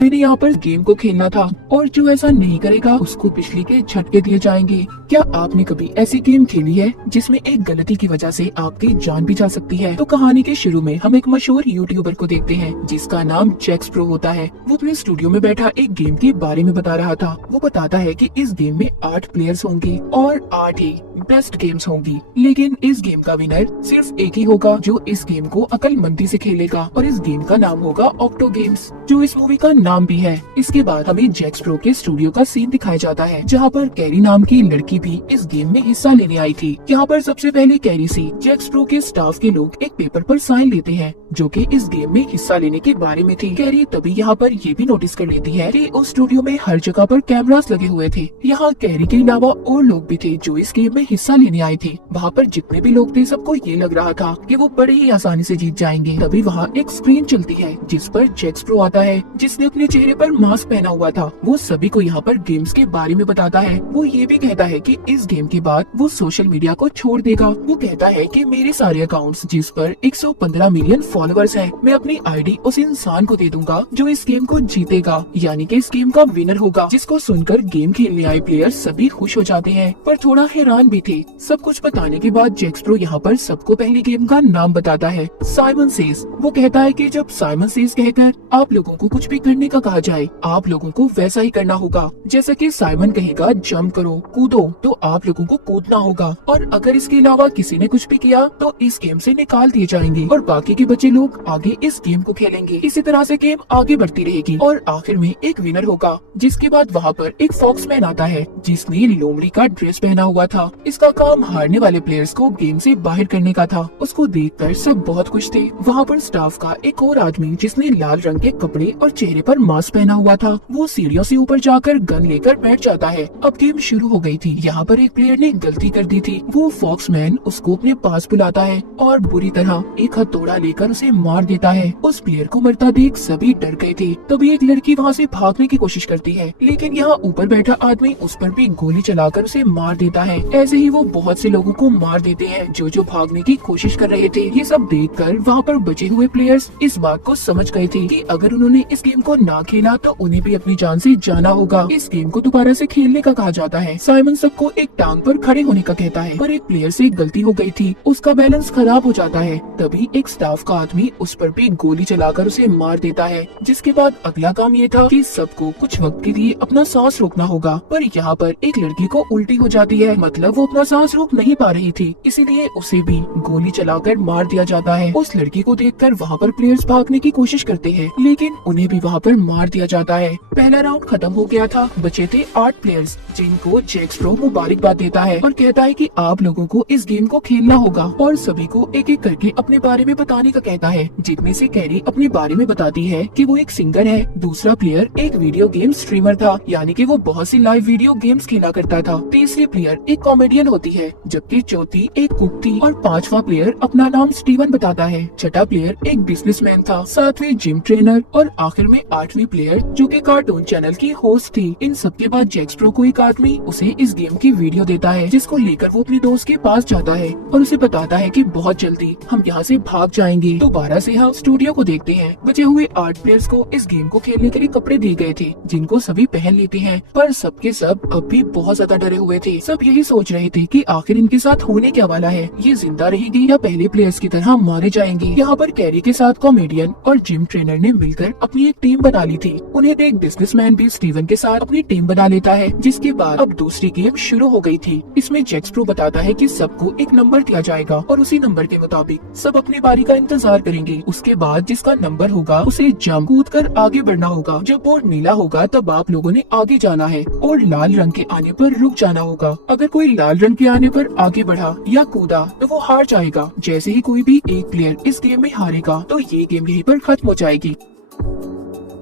मैंने यहाँ पर गेम को खेलना था और जो ऐसा नहीं करेगा उसको बिजली के झटके दिए जाएंगे। क्या आपने कभी ऐसी गेम खेली है जिसमें एक गलती की वजह से आपकी जान भी जा सकती है? तो कहानी के शुरू में हम एक मशहूर यूट्यूबर को देखते हैं जिसका नाम जैक्स प्रो होता है। वो अपने स्टूडियो में बैठा एक गेम के बारे में बता रहा था। वो बताता है कि इस गेम में 8 प्लेयर्स होंगे और 8 ही बेस्ट गेम्स होंगी, लेकिन इस गेम का विनर सिर्फ एक ही होगा जो इस गेम को अक्लमंदी से खेलेगा और इस गेम का नाम होगा ऑक्टो गेम्स, जो इस मूवी का नाम भी है। इसके बाद हमें जैक्स प्रो के स्टूडियो का सीन दिखाया जाता है जहाँ पर कैरी नाम की लड़की भी इस गेम में हिस्सा लेने आई थी। यहाँ पर सबसे पहले कैरी से जैक्स प्रो के स्टाफ के लोग एक पेपर पर साइन लेते हैं जो कि इस गेम में हिस्सा लेने के बारे में थी। कैरी तभी यहाँ पर ये भी नोटिस कर लेती है कि उस स्टूडियो में हर जगह पर कैमरास लगे हुए थे। यहाँ कैरी के अलावा और लोग भी थे जो इस गेम में हिस्सा लेने आए थे। वहाँ पर जितने भी लोग थे सबको ये लग रहा था कि वो बड़े ही आसानी से जीत जाएंगे। तभी वहाँ एक स्क्रीन चलती है जिस पर जैक्स प्रो आता है जिसने अपने चेहरे पर मास्क पहना हुआ था। वो सभी को यहाँ पर गेम्स के बारे में बताता है। वो ये भी कहता है कि इस गेम के बाद वो सोशल मीडिया को छोड़ देगा। वो कहता है कि मेरे सारे अकाउंट्स जिस पर 115 मिलियन फॉलोअर्स हैं, मैं अपनी आईडी उस इंसान को दे दूंगा जो इस गेम को जीतेगा, यानी कि इस गेम का विनर होगा। जिसको सुनकर गेम खेलने आए प्लेयर सभी खुश हो जाते हैं पर थोड़ा हैरान भी थे। सब कुछ बताने के बाद जैक्स प्रो यहाँ पर सबको पहली गेम का नाम बताता है, साइमन सेज। वो कहता है कि जब साइमन सेज कहकर आप लोगों को कुछ भी करने का कहा जाए, आप लोगों को वैसा ही करना होगा। जैसा कि साइमन कहेगा जंप करो, कूदो, तो आप लोगों को कूदना होगा और अगर इसके अलावा किसी ने कुछ भी किया तो इस गेम से निकाल दिए जाएंगे और बाकी के बच्चे लोग आगे इस गेम को खेलेंगे। इसी तरह से गेम आगे बढ़ती रहेगी और आखिर में एक विनर होगा। जिसके बाद वहाँ पर एक फॉक्समैन आता है जिसने लोमड़ी का ड्रेस पहना हुआ था। इसका काम हारने वाले प्लेयर्स को गेम से बाहर करने का था। उसको देखकर सब बहुत खुश थे। वहाँ पर स्टाफ का एक और आदमी जिसने लाल रंग के कपड़े और चेहरे पर मास्क पहना हुआ था, वो सीढ़ियों से ऊपर जाकर गन लेकर बैठ जाता है। अब गेम शुरू हो गई थी। यहाँ पर एक प्लेयर ने गलती कर दी थी। वो फॉक्समैन उसको अपने पास बुलाता है और बुरी तरह एक हथौड़ा लेकर उसे मार देता है। उस प्लेयर को मरता देख सभी डर गए थे। तभी एक लड़की वहाँ से भागने की कोशिश करती है, लेकिन यहाँ ऊपर बैठा आदमी उस पर भी गोली चलाकर उसे मार देता है। ऐसे ही वो बहुत से लोगों को मार देते हैं जो भागने की कोशिश कर रहे थे। ये सब देखकर वहाँ पर बचे हुए प्लेयर्स इस बात को समझ गए थे कि अगर उन्होंने इस गेम को ना खेला तो उन्हें भी अपनी जान से जाना होगा। इस गेम को दोबारा से खेलने का कहा जाता है। साइमन सबको एक टांग पर खड़े होने का कहता है, पर एक प्लेयर से गलती हो गई थी, उसका बैलेंस खराब हो जाता है। तभी एक स्टाफ का आदमी उस पर भी गोली चलाकर उसे मार देता है। जिसके बाद अगला काम ये था कि सबको कुछ वक्त के लिए अपना सांस रोकना होगा, पर यहाँ पर एक लड़की को उल्टी हो जाती है, मतलब वो अपना सांस रोक नहीं पा रही थी, इसीलिए उसे भी गोली चलाकर मार दिया जाता है। उस लड़की को देखकर वहाँ पर प्लेयर्स भागने की कोशिश करते हैं, लेकिन उन्हें भी वहाँ पर मार दिया जाता है। पहला राउंड खत्म हो गया था। बचे थे 8 प्लेयर्स जिनको जैक्स प्रो मुबारकबाद देता है और कहता है कि आप लोगों को इस गेम को खेलना होगा और सभी को एक एक करके अपने बारे में बताने का कहता है। जिनमें से कैरी अपने बारे में बताती है कि वो एक सिंगर है, दूसरा प्लेयर एक वीडियो गेम स्ट्रीमर था, यानी कि वो बहुत सी लाइव वीडियो गेम्स खेला करता था, तीसरी प्लेयर एक कॉमेडियन होती है, जबकि चौथी एक कुक थी और पांचवा प्लेयर अपना नाम स्टीवन बताता है, छठा प्लेयर एक बिजनेसमैन था, सातवीं जिम ट्रेनर और आखिर में 8वीं प्लेयर जो कि कार्टून चैनल की होस्ट थी। इन सबके बाद जैक्स प्रो को एक आदमी उसे इस गेम की वीडियो देता है जिसको लेकर वो अपने दोस्त के पास जाता है और उसे बताता है कि बहुत जल्दी हम यहाँ से भाग जाएंगे। दोबारा से हम स्टूडियो को देखते हैं। बचे हुए 8 प्लेयर्स को इस गेम को खेलने के लिए कपड़े दिए गए थे जिनको सभी पहन लेते हैं, पर सबके सब अब भी बहुत ज्यादा डरे हुए थे। सब यही सोच रहे थे कि आखिर इनके साथ होने क्या वाला है, ये जिंदा रहेगी या पहले प्लेयर्स की तरह मारे जाएंगे। यहाँ पर कैरी के साथ कॉमेडियन और जिम ट्रेनर ने मिलकर अपनी एक टीम बना ली थी। उन्हें देख बिजनेसमैन भी स्टीवन के साथ अपनी टीम बना लेता है। जिसके बाद अब दूसरी गेम शुरू हो गई थी। इसमें जैक्स प्रो बताता है कि सबको एक नंबर दिया जाएगा और उसी नंबर के मुताबिक सब अपनी बारी का इंतजार करेंगे। उसके बाद जिसका नंबर होगा उसे जंप कूद कर आगे बढ़ना होगा। जब बोर्ड नीला होगा तब आप लोगों ने आगे जाना है और लाल रंग के आने पर रुक जाना होगा। अगर कोई लाल रंग के आने पर आगे बढ़ा या कूदा तो वो हार जाएगा। जैसे ही कोई भी एक प्लेयर इस गेम में हारेगा तो ये गेम यहीं पर खत्म हो जाएगी।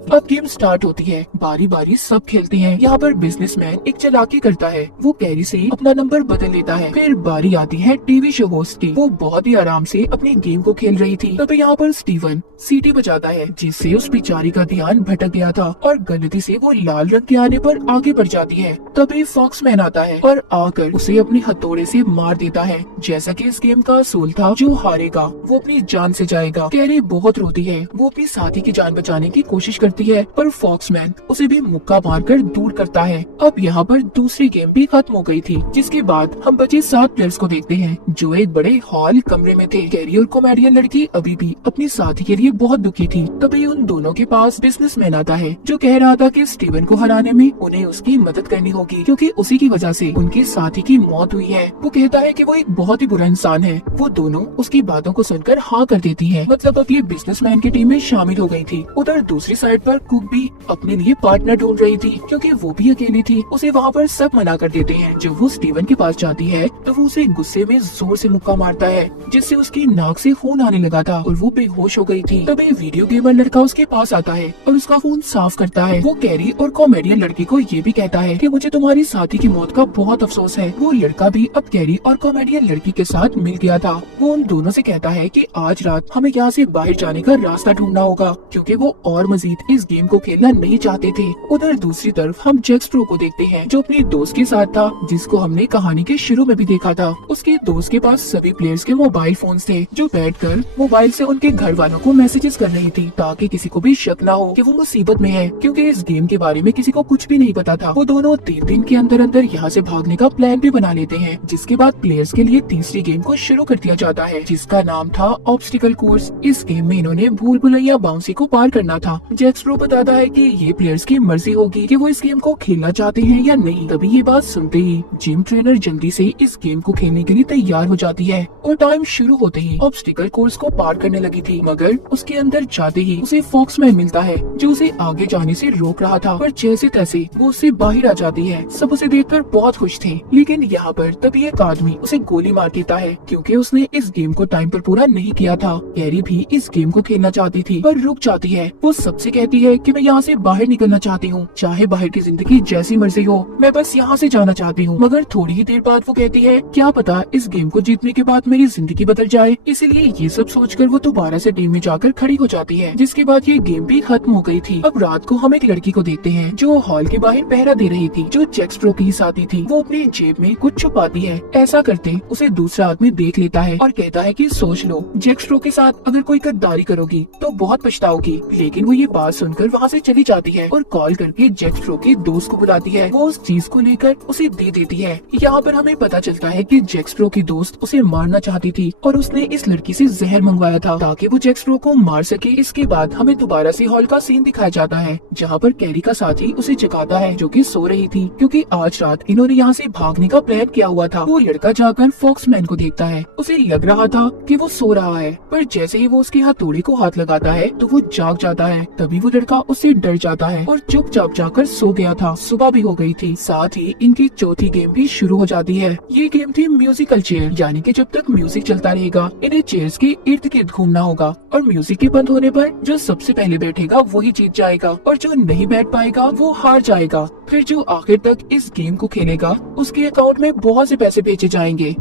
अब गेम स्टार्ट होती है। बारी बारी सब खेलते हैं। यहाँ पर बिजनेसमैन एक चालाकी करता है, वो कैरी से अपना नंबर बदल लेता है। फिर बारी आती है टीवी शो होस्ट की। वो बहुत ही आराम से अपनी गेम को खेल रही थी। तभी यहाँ पर स्टीवन सीटी बजाता है जिससे उस बेचारी का ध्यान भटक गया था और गलती से वो लाल रंग के आने पर आगे बढ़ जाती है। तभी फॉक्समैन आता है और आकर उसे अपने हथौड़े से मार देता है। जैसा कि इस गेम का असूल था, जो हारेगा वो अपनी जान से जाएगा। कैरी बहुत रोती है। वो अपनी साथी की जान बचाने की कोशिश करती लगती है, पर फॉक्समैन उसे भी मुक्का मारकर दूर करता है। अब यहाँ पर दूसरी गेम भी खत्म हो गई थी, जिसके बाद हम बचे 7 प्लेयर्स को देखते हैं जो एक बड़े हॉल कमरे में थे। कैरी और कॉमेडियन लड़की अभी भी अपनी साथी के लिए बहुत दुखी थी। तभी उन दोनों के पास बिजनेसमैन आता है जो कह रहा था कि स्टीवन को हराने में उन्हें उसकी मदद करनी होगी, क्योंकि उसी की वजह से उनके साथी की मौत हुई है। वो कहता है कि वो एक बहुत ही बुरा इंसान है। वो दोनों उसकी बातों को सुनकर हाँ कर देती है। मतलब अब ये बिजनेसमैन की टीम में शामिल हो गई थी। उधर दूसरी साइड पर कुक भी अपने लिए पार्टनर ढूंढ रही थी, क्योंकि वो भी अकेली थी। उसे वहाँ पर सब मना कर देते हैं। जब वो स्टीवन के पास जाती है तो वो उसे गुस्से में जोर से मुक्का मारता है, जिससे उसकी नाक से खून आने लगा था और वो बेहोश हो गई थी। तभी वीडियो गेमर लड़का उसके पास आता है और उसका खून साफ करता है। वो कैरी और कॉमेडियन लड़की को ये भी कहता है कि मुझे तुम्हारी साथी की मौत का बहुत अफसोस है। वो लड़का भी अब कैरी और कॉमेडियन लड़की के साथ मिल गया था। वो उन दोनों से कहता है कि आज रात हमें यहाँ से बाहर जाने का रास्ता ढूंढना होगा, क्योंकि वो और मजीद इस गेम को खेलना नहीं चाहते थे। उधर दूसरी तरफ हम जैक्स प्रो को देखते हैं जो अपने दोस्त के साथ था, जिसको हमने कहानी के शुरू में भी देखा था। उसके दोस्त के पास सभी प्लेयर्स के मोबाइल फोन्स थे, जो बैठकर मोबाइल से उनके घर वालों को मैसेजेस कर रही थी, ताकि किसी को भी शक ना हो कि वो मुसीबत में है, क्योंकि इस गेम के बारे में किसी को कुछ भी नहीं पता था। वो दोनों 3 दिन के अंदर अंदर यहाँ से भागने का प्लान भी बना लेते हैं, जिसके बाद प्लेयर्स के लिए तीसरी गेम को शुरू कर दिया जाता है, जिसका नाम था ऑब्स्टिकल कोर्स। इस गेम में इन्होंने भूल भुलैया बाउंसी को पार करना था। जैक्स प्रो बताता है कि ये प्लेयर्स की मर्जी होगी कि वो इस गेम को खेलना चाहते हैं या नहीं। तभी ये बात सुनते ही जिम ट्रेनर जल्दी से इस गेम को खेलने के लिए तैयार हो जाती है और टाइम शुरू होते ही ऑब्स्टिकल कोर्स को पार करने लगी थी, मगर उसके अंदर जाते ही उसे फॉक्समैन मिलता है जो उसे आगे जाने से रोक रहा था, पर जैसे तैसे वो उससे बाहर आ जाती है। सब उसे देखकर बहुत खुश थे, लेकिन यहाँ पर तभी एक आदमी उसे गोली मार देता है, क्योंकि उसने इस गेम को टाइम पर पूरा नहीं किया था। कैरी भी इस गेम को खेलना चाहती थी, पर रुक जाती है। वो सबसे कहती है कि मैं यहाँ से बाहर निकलना चाहती हूँ, चाहे बाहर की जिंदगी जैसी मर्जी हो, मैं बस यहाँ से जाना चाहती हूँ। मगर थोड़ी ही देर बाद वो कहती है, क्या पता इस गेम को जीतने के बाद मेरी जिंदगी बदल जाए। इसलिए ये सब सोचकर वो दोबारा से टीम में जाकर खड़ी हो जाती है, जिसके बाद ये गेम भी खत्म हो गई थी। अब रात को हम एक लड़की को देखते हैं जो हॉल के बाहर पहरा दे रही थी, जो जैक्स प्रो की साथी थी। वो अपनी जेब में कुछ छुपाती है। ऐसा करते उसे दूसरा आदमी देख लेता है और कहता है कि सोच लो, जैक्स प्रो के साथ अगर कोई गद्दारी करोगी तो बहुत पछताओगी। लेकिन वो ये बात सुनकर वहाँ से चली जाती है और कॉल करके जैक्स प्रो के दोस्त को बुलाती है। वो उस चीज को लेकर उसे दे देती है। यहाँ पर हमें पता चलता है कि जैक्स प्रो की दोस्त उसे मारना चाहती थी और उसने इस लड़की से जहर मंगवाया था ताकि वो जैक्स प्रो को मार सके। इसके बाद हमें दोबारा से हॉल का सीन दिखाया जाता है, जहाँ पर कैरी का साथी उसे जगाता है जो कि सो रही थी, क्योंकि आज रात इन्होंने यहाँ से भागने का प्लान किया हुआ था। वो लड़का जाकर फॉक्समैन को देखता है। उसे लग रहा था कि वो सो रहा है, पर जैसे ही वो उसके हथौड़े को हाथ लगाता है तो वो जाग जाता है। तभी वो लड़का उससे डर जाता है और चुपचाप जाकर सो गया था। सुबह भी हो गई थी। साथ ही इनकी चौथी गेम भी शुरू हो जाती है। ये गेम थी म्यूजिकल चेयर, यानी कि जब तक म्यूजिक चलता रहेगा इन्हें चेयर्स के इर्द गिर्द घूमना होगा और म्यूजिक के बंद होने पर जो सबसे पहले बैठेगा वही जीत जाएगा और जो नहीं बैठ पाएगा वो हार जाएगा। फिर जो आखिर तक इस गेम को खेलेगा उसके अकाउंट में बहुत से पैसे भेजे जाएंगे।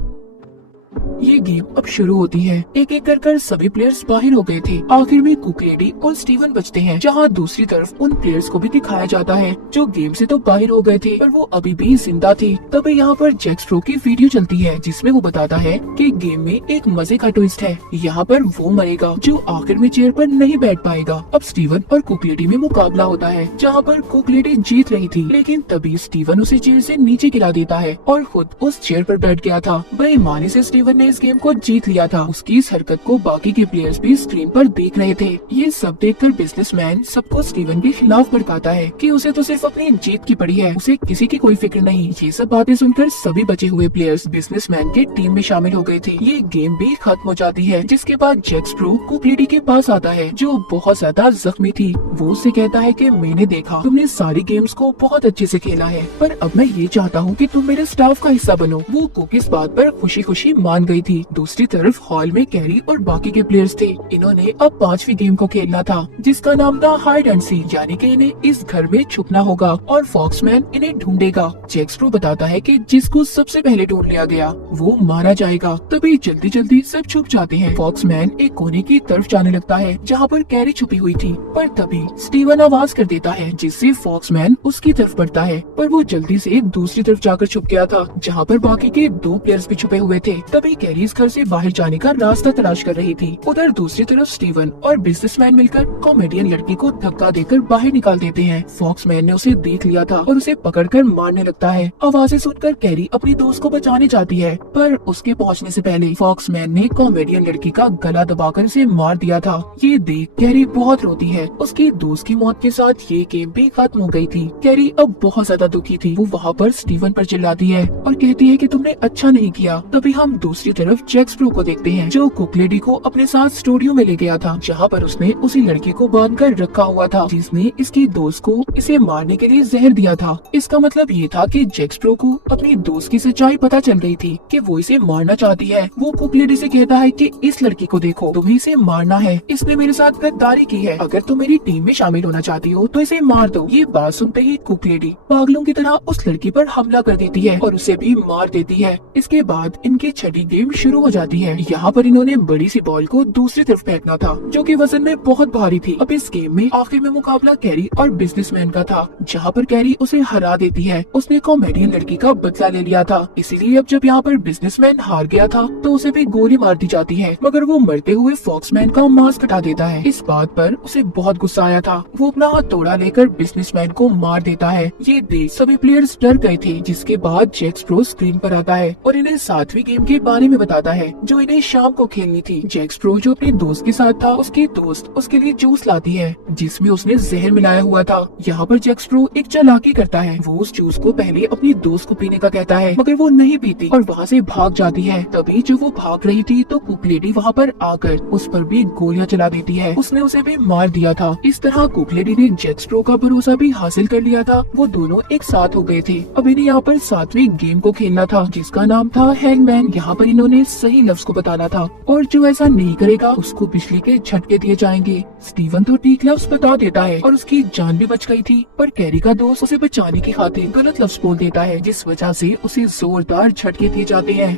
ये गेम अब शुरू होती है। एक एक कर सभी प्लेयर्स बाहर हो गए थे। आखिर में कुक लेडी और स्टीवन बचते हैं, जहाँ दूसरी तरफ उन प्लेयर्स को भी दिखाया जाता है जो गेम से तो बाहर हो गए थे पर वो अभी भी जिंदा थी। तभी यहाँ पर जैक्स प्रो की वीडियो चलती है जिसमें वो बताता है कि गेम में एक मजे का ट्विस्ट है। यहाँ पर वो मरेगा जो आखिर में चेयर पर नहीं बैठ पाएगा। अब स्टीवन और कुक लेडी में मुकाबला होता है, जहाँ पर कुक लेडी जीत रही थी, लेकिन तभी स्टीवन उसे चेयर से नीचे गिरा देता है और खुद उस चेयर पर बैठ गया था। बेईमानी से स्टीवन ने इस गेम को जीत लिया था। उसकी इस हरकत को बाकी के प्लेयर्स भी स्क्रीन पर देख रहे थे। ये सब देखकर बिजनेसमैन सबको स्टीवन के खिलाफ भड़काता है कि उसे तो सिर्फ अपनी जीत की पड़ी है, उसे किसी की कोई फिक्र नहीं। ये सब बातें सुनकर सभी बचे हुए प्लेयर्स बिजनेसमैन के टीम में शामिल हो गए थे। ये गेम भी खत्म हो जाती है, जिसके बाद जैक्स प्रो कुक लेडी के पास आता है जो बहुत ज्यादा जख्मी थी। वो उससे कहता है कि मैंने देखा तुमने सारी गेम्स को बहुत अच्छे से खेला है, पर अब मैं ये चाहता हूँ कि तुम मेरे स्टाफ का हिस्सा बनो। वो कुक इस बात पर खुशी खुशी मान गई थी। दूसरी तरफ हॉल में कैरी और बाकी के प्लेयर्स थे। इन्होंने अब 5वीं गेम को खेलना था जिसका नाम था हाइड एंड सीक, यानी कि इन्हें इस घर में छुपना होगा और फॉक्समैन इन्हें ढूंढेगा। जैक्स प्रो बताता है कि जिसको सबसे पहले ढूंढ लिया गया वो मारा जाएगा। तभी जल्दी जल्दी सब छुप जाते हैं। फॉक्समैन एक कोने की तरफ जाने लगता है जहाँ पर कैरी छुपी हुई थी, पर तभी स्टीवन आवाज कर देता है जिससे फॉक्समैन उसकी तरफ बढ़ता है, पर वो जल्दी से दूसरी तरफ जाकर छुप गया था जहाँ पर बाकी के 2 प्लेयर्स भी छुपे हुए थे। तभी कैरी इस घर से बाहर जाने का रास्ता तलाश कर रही थी। उधर दूसरी तरफ स्टीवन और बिजनेसमैन मिलकर कॉमेडियन लड़की को धक्का देकर बाहर निकाल देते हैं। फॉक्समैन ने उसे देख लिया था और उसे पकड़कर मारने लगता है। आवाजें सुनकर कैरी अपनी दोस्त को बचाने जाती है, पर उसके पहुंचने से पहले फॉक्समैन ने कॉमेडियन लड़की का गला दबाकर उसे मार दिया था। ये देख कैरी बहुत रोती है। उसकी दोस्त की मौत के साथ ये गेम भी खत्म हो गई थी। कैरी अब बहुत ज्यादा दुखी थी। वो वहाँ पर स्टीवन पर चिल्लाती है और कहती है कि तुमने अच्छा नहीं किया। तभी हम दूसरी तरफ जैक स्प्रो को देखते हैं, जो कुक लेडी को अपने साथ स्टूडियो में ले गया था, जहाँ पर उसने उसी लड़की को बांध कर रखा हुआ था जिसने इसकी दोस्त को इसे मारने के लिए जहर दिया था। इसका मतलब ये था कि जैक स्प्रो को अपनी दोस्त की सच्चाई पता चल गई थी कि वो इसे मारना चाहती है। वो कुक लेडी से कहता है कि इस लड़की को देखो, तुम्हें इसे मारना है, इसने मेरे साथ गद्दारी की है। अगर तुम मेरी टीम में शामिल होना चाहती हो तो इसे मार दो। ये बात सुनते ही कुक लेडी पागलों की तरह उस लड़की पर हमला कर देती है और उसे भी मार देती है। इसके बाद इनकी छठी गेम शुरू हो जाती है। यहाँ पर इन्होंने बड़ी सी बॉल को दूसरी तरफ फेंकना था, जो कि वजन में बहुत भारी थी। अब इस गेम में आखिर में मुकाबला कैरी और बिजनेसमैन का था, जहाँ पर कैरी उसे हरा देती है। उसने कॉमेडियन लड़की का बदला ले लिया था, इसीलिए अब जब यहाँ पर बिजनेसमैन हार गया था तो उसे भी गोली मार दी जाती है, मगर वो मरते हुए फॉक्समैन का मास्क हटा देता है। इस बात पर उसे बहुत गुस्सा आया था। वो अपना हाथ तोड़ा लेकर बिजनेसमैन को मार देता है। ये देख सभी प्लेयर्स डर गए थे। जिसके बाद जैक स्प्रो स्क्रीन पर आता है और इन्हें 7वीं गेम के बारे में बताता है, जो इन्हें शाम को खेलनी थी। जैक स्प्रो जो अपने दोस्त के साथ था, उसकी दोस्त उसके लिए जूस लाती है जिसमें उसने जहर मिलाया हुआ था। यहाँ पर जैक स्प्रो एक चालाकी करता है। वो उस जूस को पहले अपनी दोस्त को पीने का कहता है, मगर वो नहीं पीती और वहाँ से भाग जाती है। तभी जब वो भाग रही थी तो कुक लेडी वहाँ पर आकर उस पर भी गोलियां चला देती है। उसने उसे भी मार दिया था। इस तरह कुक लेडी ने जैक स्प्रो का भरोसा भी हासिल कर लिया था। वो दोनों एक साथ हो गए थे। अब इन्हें यहाँ पर 7वीं गेम को खेलना था, जिसका नाम था हैंगमैन। यहाँ पर इन्होंने सही लफ्ज को बताना था और जो ऐसा नहीं करेगा उसको बिजली के झटके दिए जाएंगे। स्टीवन तो ठीक लफ्ज बता देता है और उसकी जान भी बच गई थी, पर कैरी का दोस्त उसे बचाने की खातिर गलत लफ्ज बोल देता है, जिस वजह से उसे जोरदार झटके दिए जाते हैं।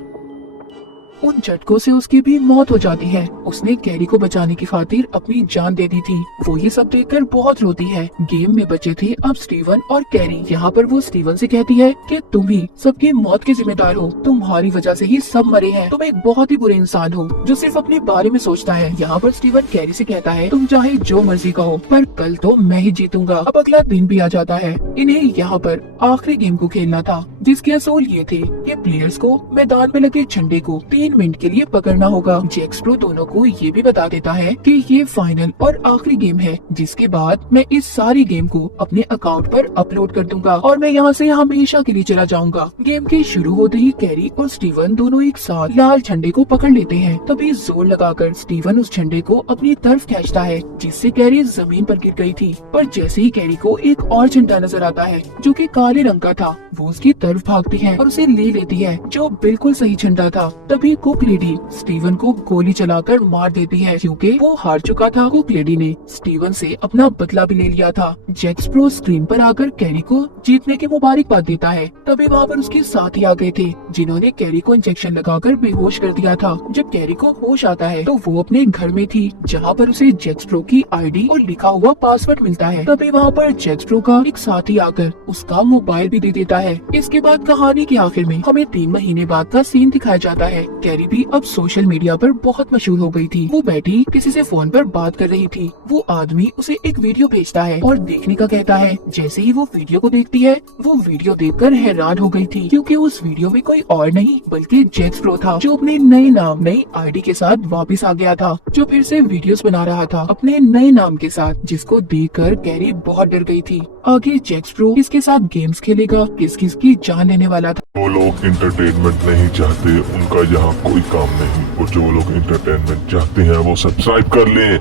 उन झटकों से उसकी भी मौत हो जाती है। उसने कैरी को बचाने की खातिर अपनी जान दे दी थी। वो ये सब देखकर बहुत रोती है। गेम में बचे थे अब स्टीवन और कैरी। यहाँ पर वो स्टीवन से कहती है कि तुम ही सबकी मौत के जिम्मेदार हो, तुम्हारी वजह से ही सब मरे हैं, तुम एक बहुत ही बुरे इंसान हो जो सिर्फ अपने बारे में सोचता है। यहाँ पर स्टीवन कैरी से कहता है, तुम चाहे जो मर्जी कहो, पर कल तो मैं ही जीतूंगा। अब अगला दिन भी आ जाता है। इन्हें यहाँ पर आखिरी गेम को खेलना था, जिसके असूल ये थे कि प्लेयर्स को मैदान में लगे झंडे को 3 मिनट के लिए पकड़ना होगा। जैक स्प्रो दोनों को ये भी बता देता है कि ये फाइनल और आखिरी गेम है, जिसके बाद मैं इस सारी गेम को अपने अकाउंट पर अपलोड कर दूंगा और मैं यहाँ से हमेशा के लिए चला जाऊंगा। गेम के शुरू होते ही कैरी और स्टीवन दोनों एक साथ लाल झंडे को पकड़ लेते हैं। तभी जोर लगाकर स्टीवन उस झंडे को अपनी तरफ खींचता है, जिससे कैरी जमीन पर गिर गई थी। पर जैसे ही कैरी को एक और झंडा नजर आता है जो कि काले रंग का था, वो उसकी तरफ भागती है और उसे ले लेती है, जो बिल्कुल सही झंडा था। तभी कुक लेडी स्टीवन को गोली चलाकर मार देती है, क्योंकि वो हार चुका था। कुक लेडी ने स्टीवन से अपना बदला भी ले लिया था। जैक स्प्रो स्क्रीन पर आकर कैरी को जीतने की मुबारकबाद देता है। तभी वहाँ पर उसके साथी आ गए थे, जिन्होंने कैरी को इंजेक्शन लगाकर बेहोश कर दिया था। जब कैरी को होश आता है तो वो अपने घर में थी, जहाँ पर उसे जैक स्प्रो की आईडी और लिखा हुआ पासवर्ड मिलता है। तभी वहाँ पर जैक स्प्रो का एक साथी आकर उसका मोबाइल भी दे देता है। इसके बाद कहानी के आखिर में हमें 3 महीने बाद का सीन दिखाया जाता है। कैरी भी अब सोशल मीडिया पर बहुत मशहूर हो गई थी। वो बैठी किसी से फोन पर बात कर रही थी। वो आदमी उसे एक वीडियो भेजता है और देखने का कहता है। जैसे ही वो वीडियो को देखती है, वो वीडियो देखकर हैरान हो गई थी, क्योंकि उस वीडियो में कोई और नहीं बल्कि जैक स्प्रो था, जो अपने नए नाम नई आईडी के साथ वापस आ गया था, जो फिर से वीडियोस बना रहा था अपने नए नाम के साथ, जिसको देखकर कैरी बहुत डर गई थी। आगे जैक स्प्रो किसके साथ गेम्स खेलेगा, किस किस की जान लेने वाला था। जो लोग इंटरटेनमेंट नहीं चाहते उनका यहाँ कोई काम नहीं, और जो लोग इंटरटेनमेंट चाहते हैं वो सब्सक्राइब कर लें।